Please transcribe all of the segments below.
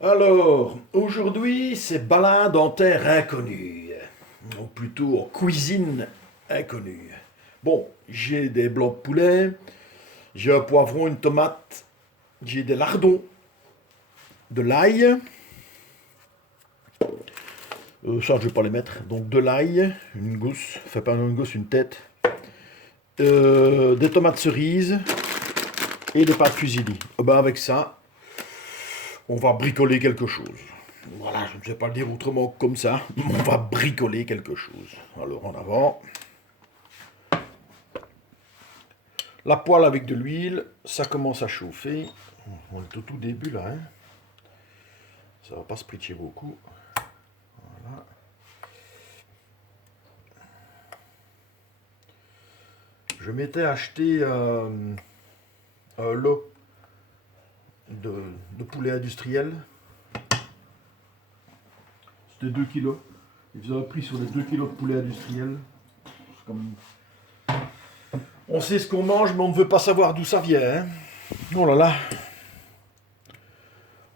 Alors, aujourd'hui, c'est balade en terre inconnue, ou plutôt en cuisine inconnue. Bon, j'ai des blancs de poulet, j'ai un poivron, une tomate, j'ai des lardons, de l'ail, ça je vais pas les mettre, donc de l'ail, une gousse, enfin pas une gousse, une tête, des tomates cerises et des pâtes fusilli. Ben avec ça, on va bricoler quelque chose. Voilà, je ne sais pas le dire autrement que comme ça. On va bricoler quelque chose. Alors en avant. La poêle avec de l'huile, ça commence à chauffer. On est au tout début là. Hein. Ça va pas se pritcher beaucoup. Voilà. Je m'étais acheté un lot de, de poulet industriel. C'était 2 kilos. Ils faisaient un prix sur les 2 kilos de poulet industriel. Comme... On sait ce qu'on mange, mais on ne veut pas savoir d'où ça vient. Hein. Oh là là.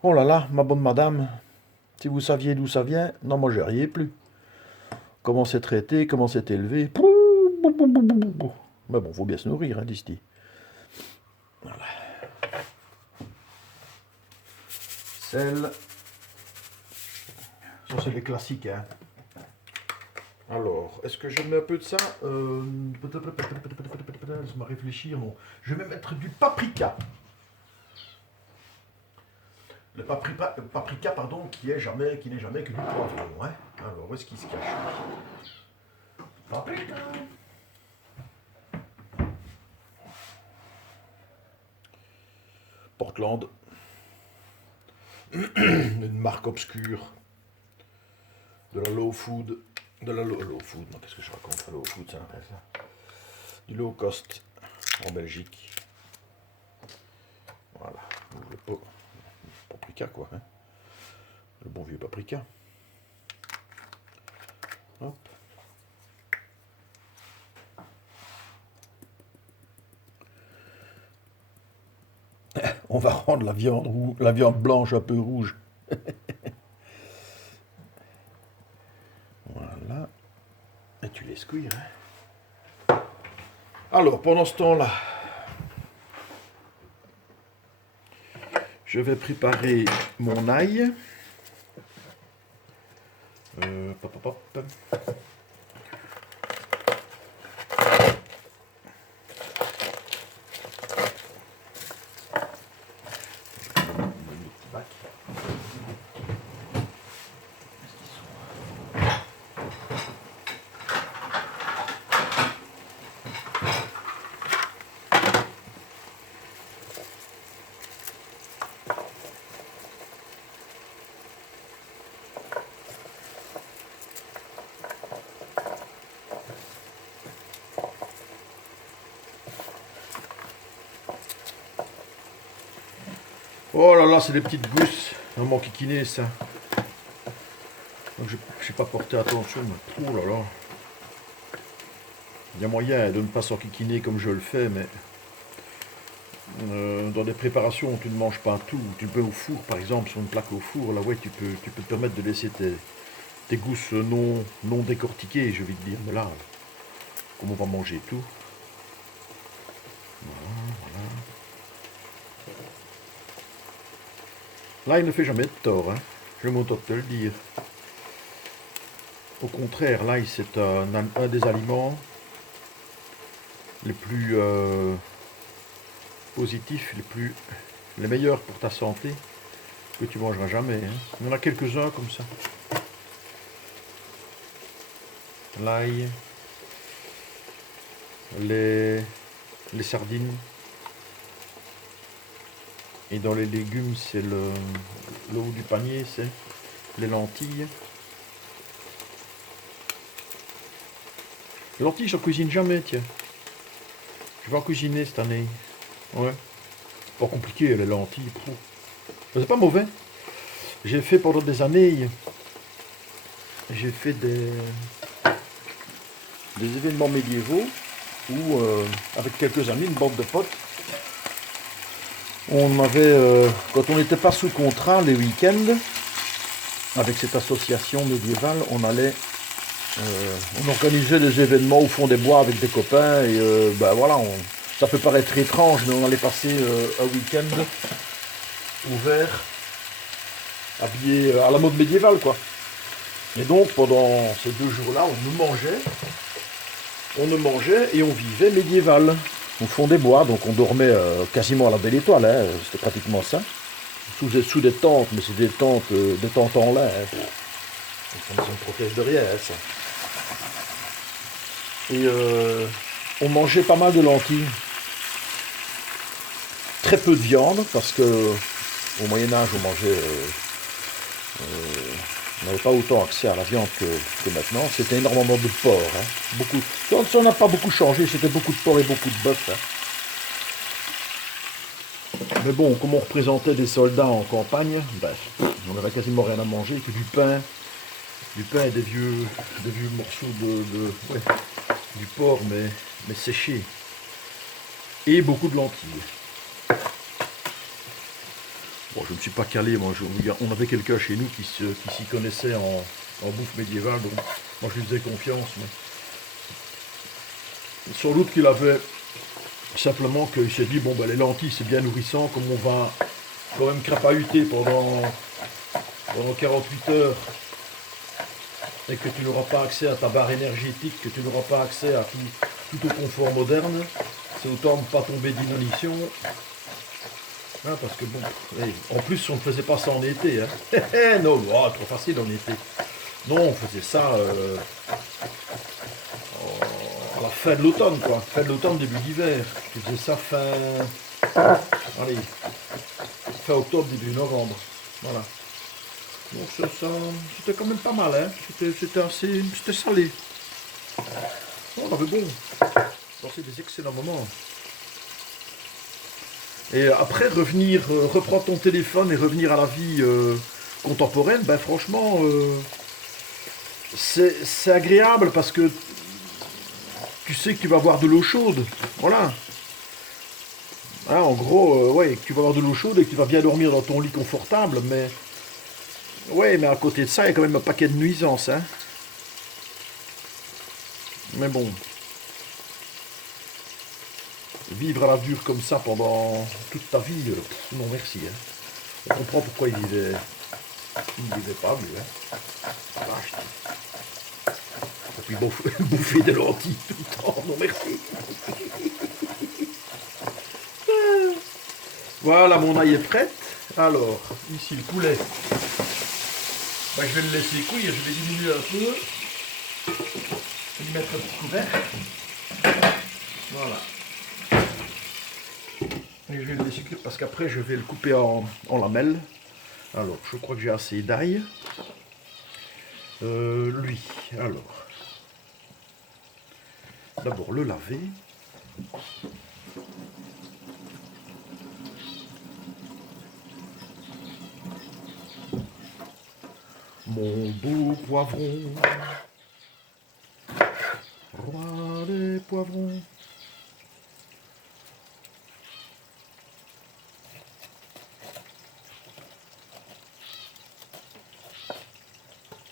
Oh là là, ma bonne madame. Si vous saviez d'où ça vient, non, moi je riais plus. Comment c'est traité, comment c'est élevé. Mais bon, faut bien se nourrir, hein, disent-ils. Voilà. Sel. Ça, c'est les classiques, hein. Alors, est-ce que je mets un peu de ça Laisse-moi réfléchir, non. Je vais mettre du paprika. Le paprika, pardon, qui n'est jamais que du poivron. Hein. Alors, où est-ce qu'il se cache? Paprika. Portland. Une marque obscure. De la low food. De la low food. Non, qu'est-ce que je raconte? La low food, ça m'intéresse ça. Du low cost en Belgique. Voilà. Le paprika, quoi. Hein. Le bon vieux paprika. Hop. On va rendre la viande blanche un peu rouge. Voilà. Et tu laisses cuire. Hein. Alors, pendant ce temps-là, je vais préparer mon ail. Pop, pop, pop. Oh là là, c'est des petites gousses. Vraiment kikinées, ça. Donc, je n'ai pas porté attention. Mais... Oh là là. Il y a moyen de ne pas s'enquiquiner comme je le fais, mais dans des préparations où tu ne manges pas tout, tu peux au four par exemple, sur une plaque au four, là ouais, tu peux te permettre de laisser tes gousses non décortiquées, je vais te dire, mais là, comme on va manger tout. Voilà. Là, il ne fait jamais de tort, hein. Je m'entends te le dire. Au contraire, l'ail, c'est un des aliments les plus positifs, les meilleurs pour ta santé que tu mangeras jamais. Hein. Il y en a quelques-uns comme ça. L'ail, les sardines. Et dans les légumes, c'est le haut du panier, c'est les lentilles. Les lentilles, je n'en cuisine jamais, tiens. Je vais en cuisiner cette année. Ouais. Pas compliqué, les lentilles. C'est pas mauvais. J'ai fait pendant des années, j'ai fait des événements médiévaux où, avec quelques amis, une bande de potes, On avait, quand on n'était pas sous contrat les week-ends, avec cette association médiévale, on organisait des événements au fond des bois avec des copains et ben voilà, ça peut paraître étrange, mais on allait passer un week-end ouvert, habillé à la mode médiévale quoi. Et donc pendant ces 2 jours-là, on ne mangeait et on vivait médiéval au fond des bois, donc on dormait quasiment à la belle étoile, hein, c'était pratiquement ça. Sous des tentes, mais c'est des tentes en lin. Hein. Ça me protège de rien, hein, ça. Et on mangeait pas mal de lentilles. Très peu de viande, parce que au Moyen-Âge, on n'avait pas autant accès à la viande que maintenant. C'était énormément de porc. Hein. Beaucoup, ça n'a pas beaucoup changé, c'était beaucoup de porc et beaucoup de bœuf. Hein. Mais bon, comme on représentait des soldats en campagne, ben, on n'avait quasiment rien à manger, que du pain et des vieux morceaux ouais, du porc, mais séché. Et beaucoup de lentilles. Bon, je ne me suis pas calé, moi, on avait quelqu'un chez nous qui s'y connaissait en bouffe médiévale, donc moi je lui faisais confiance. Mais sans doute qu'il avait simplement qu'il s'est dit, bon, ben, les lentilles c'est bien nourrissant, comme on va quand même crapahuter pendant 48 heures et que tu n'auras pas accès à ta barre énergétique, que tu n'auras pas accès à tout au confort moderne, c'est autant ne pas tomber d'inanition. Ah, parce que bon, en plus on ne faisait pas ça en été. Hein. Non, oh, trop facile en été. Non, on faisait ça à la fin de l'automne, quoi. Fin de l'automne, début d'hiver. Tu faisais ça allez, fin octobre, début novembre. Voilà. Donc c'était quand même pas mal, hein. C'était salé. On avait bon. Passé des excellents moments. Et après, reprendre ton téléphone et revenir à la vie contemporaine, ben franchement, c'est agréable parce que tu sais que tu vas avoir de l'eau chaude. Voilà. Hein, en gros, ouais, que tu vas avoir de l'eau chaude et que tu vas bien dormir dans ton lit confortable, mais ouais, mais à côté de ça, il y a quand même un paquet de nuisances, hein. Mais bon, vivre à la dure comme ça pendant toute ta vie, non merci. Hein. On comprend pourquoi il vivait pas, lui. Hein. Vache. Et puis bouffer des lentilles tout le temps, non merci. Voilà, mon ail est prête. Alors, ici le poulet. Ben, je vais le laisser cuire, je vais diminuer un peu. Je vais lui mettre un petit couvercle. Voilà. Et je vais le laisser cuire parce qu'après je vais le couper en lamelles. Alors, je crois que j'ai assez d'ail. Lui, alors. D'abord le laver. Mon beau poivron, roi des poivrons.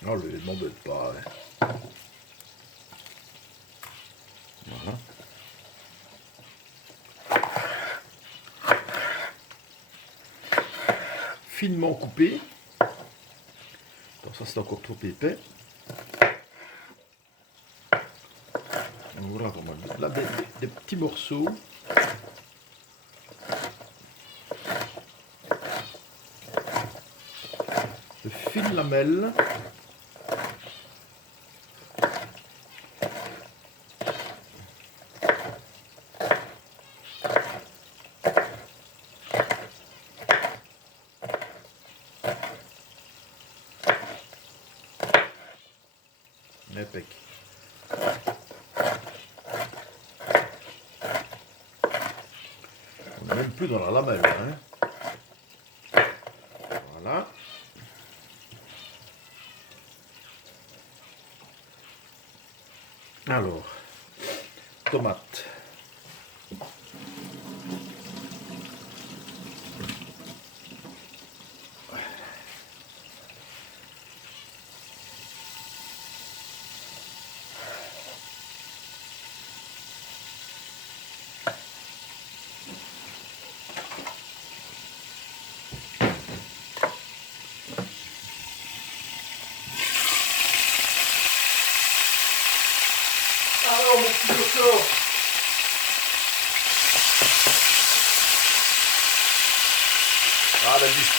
Oh, ne m'embête pas. Hein. Voilà. Finement coupé. Alors ça c'est encore trop épais. Voilà, on va mettre là des petits morceaux. De fines lamelles. Impec. On n'est même plus dans la lamelle. Hein. Voilà. Alors, tomate.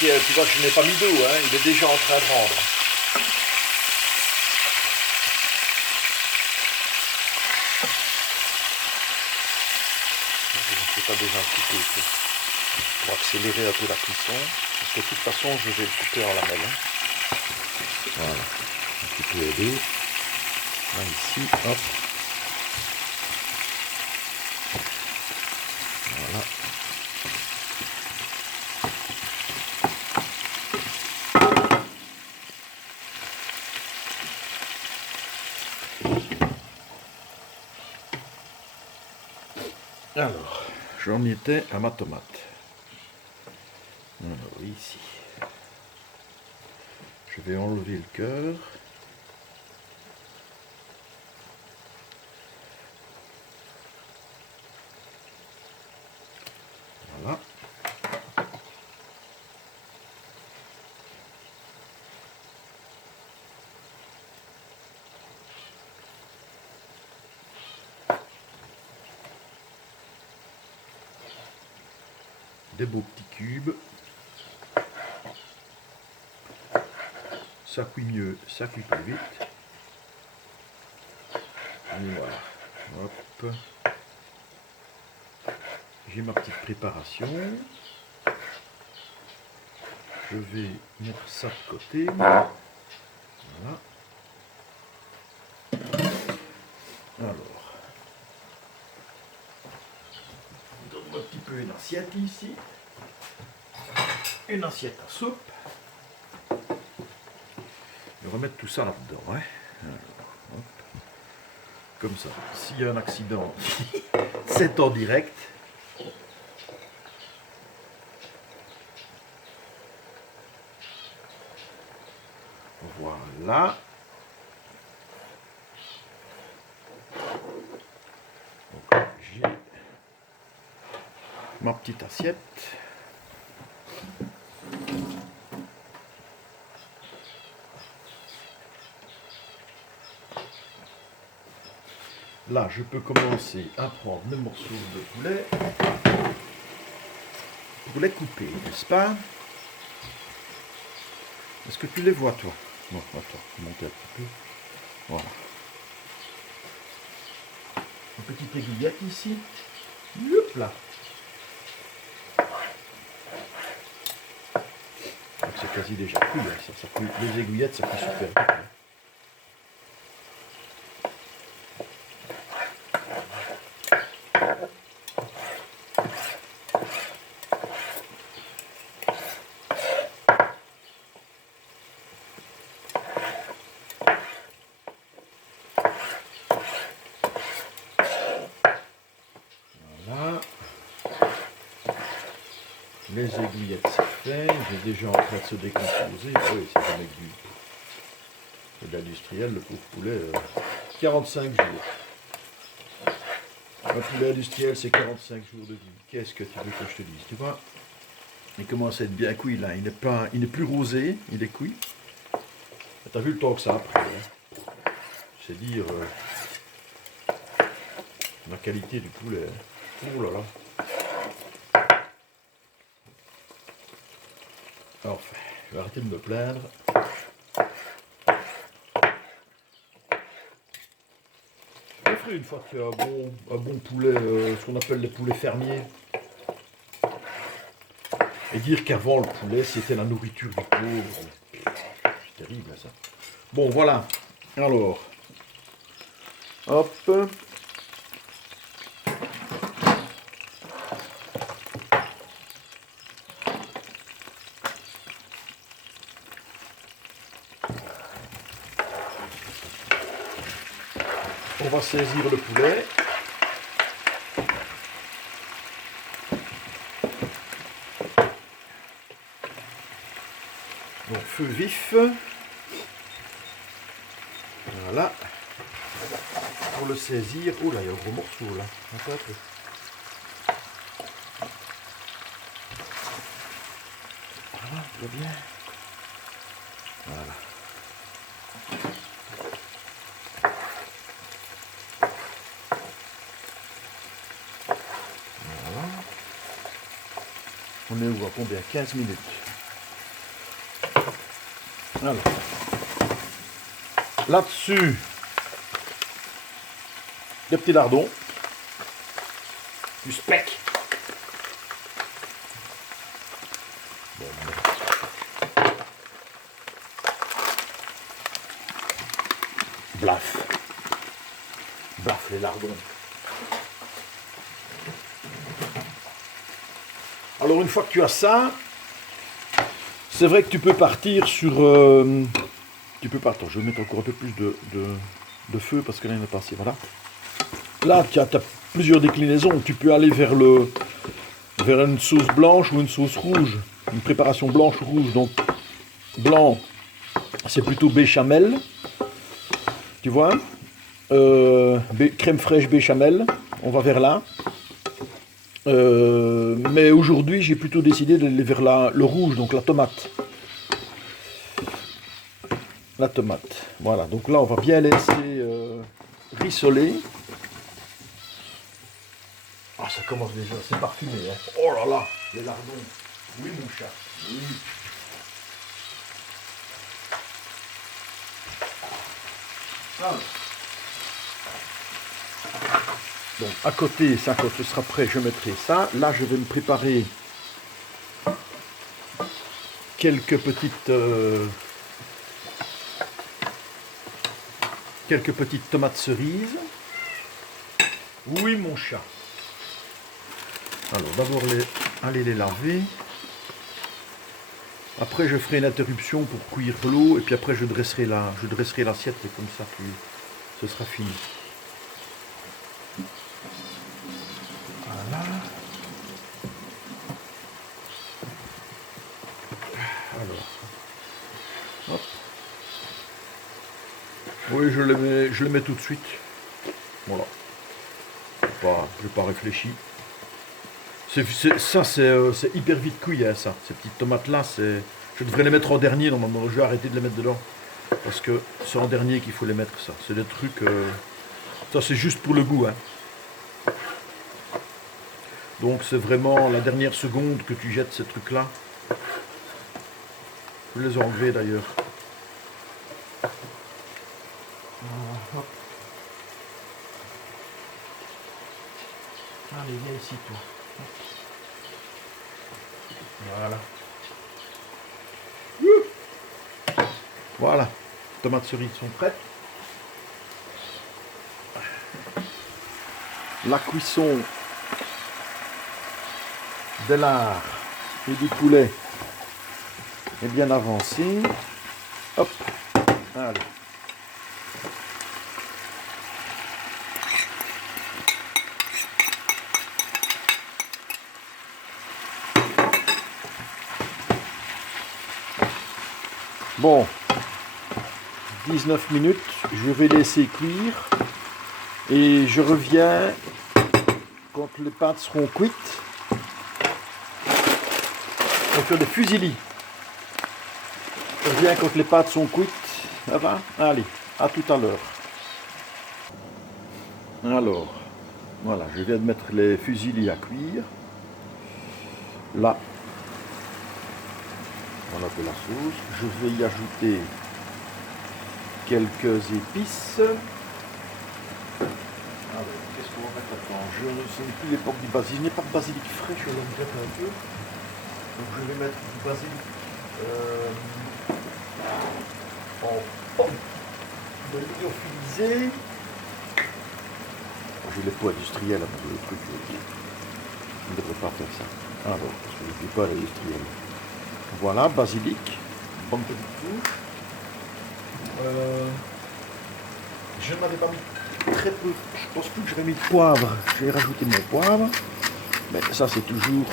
tu vois que je n'ai pas mis d'eau, hein, il est déjà en train de rendre. Je fais pas déjà un petit peu pour accélérer un peu la cuisson, parce que de toute façon je vais le couper en lamelles. Hein. Voilà, un petit peu aider. Là, ici, hop. Voilà. Alors, j'en étais à ma tomate. Alors, ici. Je vais enlever le cœur. Voilà. Des beaux petits cubes. Ça cuit mieux, ça cuit plus vite. Voilà. Hop. J'ai ma petite préparation. Je vais mettre ça de côté. Voilà. Alors. Donne-moi un petit peu une assiette ici. Une assiette à soupe. Je vais remettre tout ça là-dedans. Hein. Alors, hop. Comme ça. S'il y a un accident, c'est en direct. Voilà. Donc, j'ai ma petite assiette. Là, je peux commencer à prendre mes morceaux de poulet pour les couper, n'est-ce pas? Est-ce que tu les vois, toi? Non, attends, monter un petit peu. Voilà. Une petite aiguillette ici. Hop là. C'est quasi déjà cuit, hein. Ça cuit. Les aiguillettes, ça cuit super vite. Hein. Voilà. Les aiguillettes, c'est fait. J'ai déjà en train de se décomposer. Ah oui, c'est avec de l'industriel, le pauvre poulet. 45 jours. Un poulet industriel, c'est 45 jours de vie. Qu'est-ce que tu veux que je te dise? Tu vois, il commence à être bien cuit là. Il n'est plus rosé, il est cuit. T'as vu le temps que ça a pris, hein? C'est dire la qualité du poulet. Oh là là. Enfin, je vais arrêter de me plaindre. Je ferai une fois que tu as un bon poulet, ce qu'on appelle les poulets fermiers. Et dire qu'avant le poulet c'était la nourriture du pauvre. C'est terrible ça. Bon voilà. Alors. Hop. On va saisir le poulet. Donc feu vif. Voilà. Pour le saisir. Oh là, il y a un gros morceau là. Attends un peu. Voilà, tout va bien. Voilà. Voilà. On est où à combien? 15 minutes. Alors, là-dessus, des petits lardons, du speck. Bon, blaf. Blaf les lardons. Alors une fois que tu as ça, c'est vrai que tu peux partir sur... tu peux partir. Je vais mettre encore un peu plus de feu parce que là il n'est pas assez. Voilà. Là tu as plusieurs déclinaisons. Tu peux aller vers une sauce blanche ou une sauce rouge. Une préparation blanche ou rouge. Donc blanc, c'est plutôt béchamel. Tu vois, crème fraîche béchamel. On va vers là. Mais aujourd'hui, j'ai plutôt décidé d'aller vers le rouge, donc la tomate. La tomate. Voilà, donc là, on va bien laisser rissoler. Ah, ça commence déjà, c'est parfumé. Hein. Oh là là, les lardons. Oui, mon chat. Oui. Ah. Bon, à côté, ça, quand ce sera prêt, je mettrai ça. Là, je vais me préparer quelques petites tomates cerises. Oui, mon chat. Alors, d'abord, aller les laver. Après, je ferai une interruption pour cuire l'eau. Et puis après, je dresserai l'assiette. Et comme ça, ce sera fini. Voilà. Alors. Hop. Oui, je le mets tout de suite. Voilà. Je n'ai pas réfléchi. C'est hyper vite cuit, hein, ça. Ces petites tomates-là, je devrais les mettre en dernier. Normalement, je vais arrêter de les mettre dedans. Parce que c'est en dernier qu'il faut les mettre, ça. C'est des trucs... Ça, c'est juste pour le goût, hein. Donc, c'est vraiment la dernière seconde que tu jettes ces trucs-là. Je les ai enlevés, d'ailleurs. Hop. Allez, viens ici, toi. Voilà. Voilà. Tomates cerises sont prêtes. La cuisson de lard et du poulet est bien avancée. Hop. Allez. Bon, 19 minutes, je vais laisser cuire et je reviens quand les pâtes seront cuites. On va faire des fusillis. Je reviens quand les pâtes sont cuites. Ça va? Allez, à tout à l'heure. Alors, voilà, je viens de mettre les fusillis à cuire. Là, on a de la sauce. Je vais y ajouter quelques épices. Alors, qu'est-ce qu'on va mettre là-dedans? Je ne sais plus l'époque du basilic. Je n'ai pas de basilic frais, je le regrette un peu. Donc je vais mettre du basilic en pomme de lyophilisé. J'ai les pots industriels, le truc. Je ne devrais pas faire ça. Alors, parce que je ne suis pas l'industriel. Voilà, basilic, bonne petite touche. Je n'avais pas mis très peu, je pense plus que j'avais mis de poivre. Je vais rajouter mon poivre. Mais ça, c'est toujours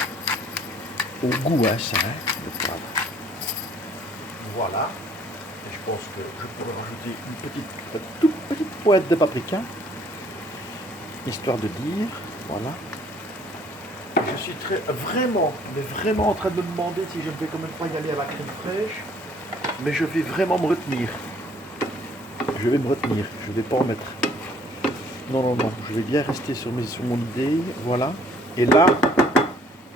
au goût, hein, ça, hein, le poivre. Voilà. Et je pense que je pourrais rajouter une toute petite pointe de paprika. Histoire de dire, voilà. Je suis vraiment en train de me demander si je ne vais quand même pas y aller à la crème fraîche. Mais je vais vraiment me retenir. Je vais me retenir. Je ne vais pas en mettre. Non. Je vais bien rester sur mon idée. Voilà. Et là,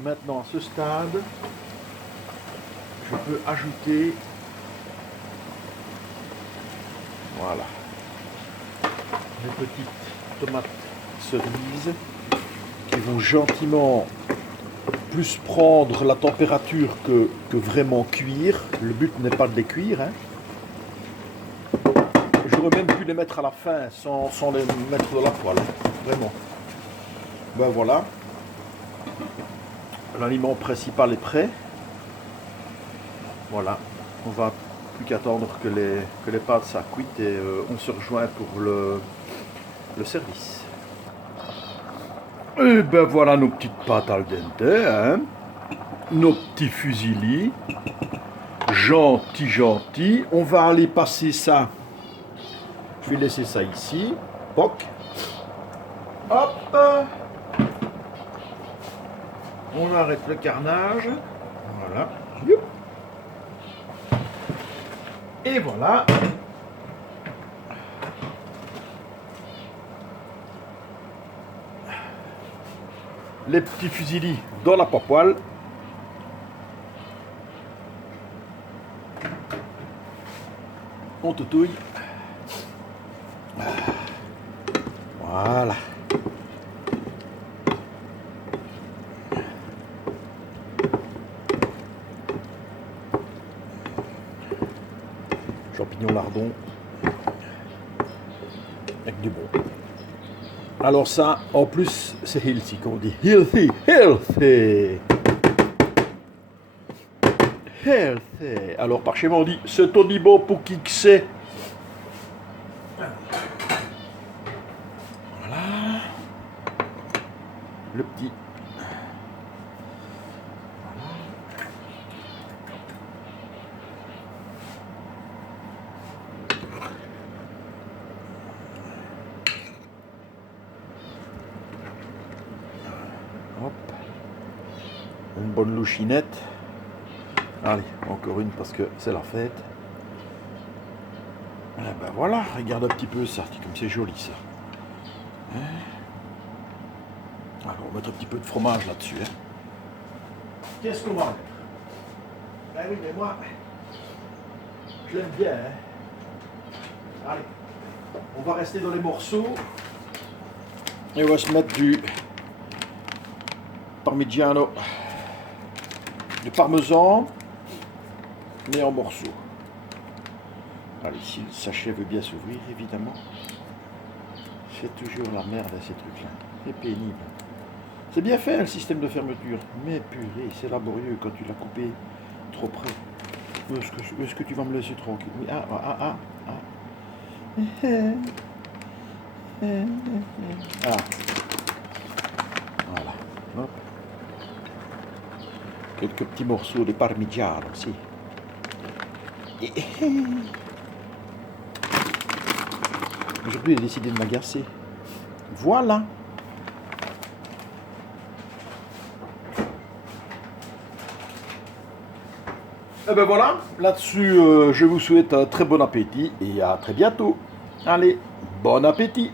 maintenant, à ce stade, je peux ajouter Voilà. Les petites tomates cerises qui vont gentiment plus prendre la température que vraiment cuire. Le but n'est pas de les cuire. Hein. J'aurais même pu les mettre à la fin sans les mettre dans la poêle. Vraiment. Ben voilà. L'aliment principal est prêt. Voilà. On va plus qu'attendre que les pâtes soient cuites et on se rejoint pour le service. Et ben voilà nos petites pâtes al dente, hein. Nos petits fusilis. Gentil. On va aller passer ça. Je vais laisser ça ici. Poc. Hop. On arrête le carnage. Voilà. Et voilà. Les petits fusilis dans la poêle. On toutouille. Voilà. Champignons lardons. Avec du bon. Alors ça, en plus, c'est healthy, comme on dit. Healthy. Alors par chez moi on dit, c'est au niveau pour qui que c'est. Voilà. Le petit. Hop. Une bonne louchinette. Allez, encore une parce que c'est la fête. Et ben voilà, regarde un petit peu ça, comme c'est joli ça. Hein? Alors on va mettre un petit peu de fromage là-dessus. Hein. Qu'est-ce qu'on va mettre? Ben oui, mais moi, je l'aime bien. Hein. Allez, on va rester dans les morceaux. Et on va se mettre du parmigiano, du parmesan, mais en morceaux. Allez, si le sachet veut bien s'ouvrir, évidemment. C'est toujours la merde à ces trucs-là. C'est pénible. C'est bien fait le système de fermeture, mais purée, c'est laborieux quand tu l'as coupé trop près. Est-ce que tu vas me laisser tranquille? Oui, ah. Voilà. Hop. Quelques petits morceaux de parmigiano aussi. Aujourd'hui, il a décidé de m'agacer. Voilà. Et ben voilà, là-dessus, je vous souhaite un très bon appétit et à très bientôt. Allez, bon appétit.